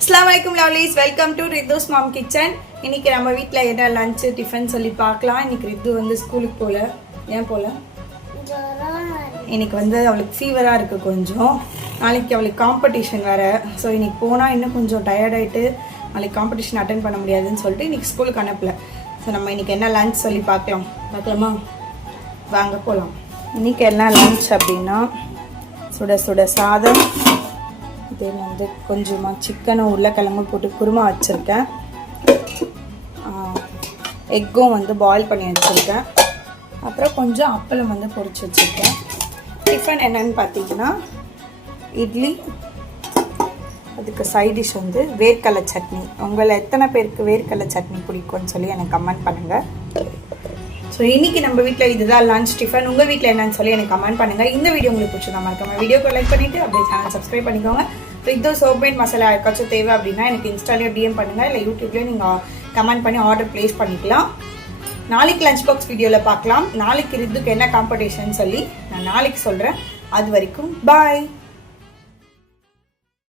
Assalamualaikum lovelies, welcome to Ridhu's Mom Kitchen. இன்னைக்கு நம்ம வீட்ல என்ன லஞ்ச் டிஃபன் சொல்லி பார்க்கலாம். இன்னைக்கு ரித்து வந்து ஸ்கூலுக்கு போல. ஏன் போல? இன்னைக்கு வந்து அவளுக்கு ஃபீவரா இருக்கு கொஞ்சம். நாளைக்கு அவளுக்கு காம்படிஷன் வேற. ஸோ இன்னைக்கு போனா இன்னும் கொஞ்சம் டயர்ட் ஆயிட்டு நாளைக்கு காம்படிஷன் அட்டென்ட் பண்ண முடியாதுன்னு சொல்லிட்டு இன்னைக்கு ஸ்கூலுக்கு அனுப்பல. ஸோ நம்ம இன்னைக்கு என்ன லஞ்ச் சொல்லி பார்க்கலாமா? வாங்க போகலாம். இன்னைக்கு என்ன லஞ்ச் அப்படின்னா சுட சுட சாதம், இதே வந்து கொஞ்சமாக சிக்கனும் உருளைக்கிழங்கு போட்டு குருமா வச்சுருக்கேன். எக்கும் வந்து பாயில் பண்ணி வச்சுருக்கேன். அப்புறம் கொஞ்சம் அப்பளம் வந்து பொரிச்சு வச்சுருக்கேன். டிஃபன் என்னன்னு பார்த்தீங்கன்னா இட்லி, அதுக்கு சைட் டிஷ் வந்து வேர்க்கடலை சட்னி. உங்களை எத்தனை பேருக்கு வேர்க்கடலை சட்னி பிடிக்கும்னு சொல்லி எனக்கு கமெண்ட் பண்ணுங்கள். ஸோ இன்றைக்கி நம்ம வீட்டில் இதுதான் லஞ்ச் டிஃபன். உங்கள் வீட்டில் என்னன்னு சொல்லி எனக்கு கமெண்ட் பண்ணுங்கள். இந்த வீடியோ உங்களுக்கு பிடிச்சிருந்தா மறக்காம வீடியோக்கு லைக் பண்ணிவிட்டு அப்படியே சேனல் சப்ஸ்கிரைப் பண்ணிக்கோங்க. ரித்து சோப்மேட் மசாலா யாருக்காச்சும் தேவை அப்படின்னா எனக்கு இன்ஸ்டாலேயோ டிஎம் பண்ணுங்கள், இல்லை யூடியூப்லேயும் நீங்கள் கமெண்ட் பண்ணி ஆர்டர் ப்ளேஸ் பண்ணிக்கலாம். நாளைக்கு லஞ்ச் பாக்ஸ் வீடியோவில் பார்க்கலாம். நாளைக்கு ரித்துக்கு என்ன காம்படிஷன் சொல்லி நான் நாளைக்கு சொல்கிறேன். அது வரைக்கும் பாய்.